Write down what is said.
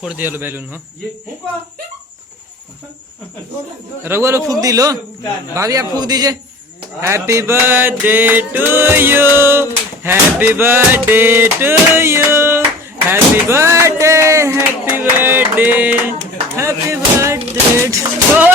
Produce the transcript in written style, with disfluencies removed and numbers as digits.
फोड़ दिया लो बैलून हो रघुआ लो फूक दी लो भाभी आप फूक दीजिए happy birthday to you happy birthday to you happy birthday happy birthday happy birthday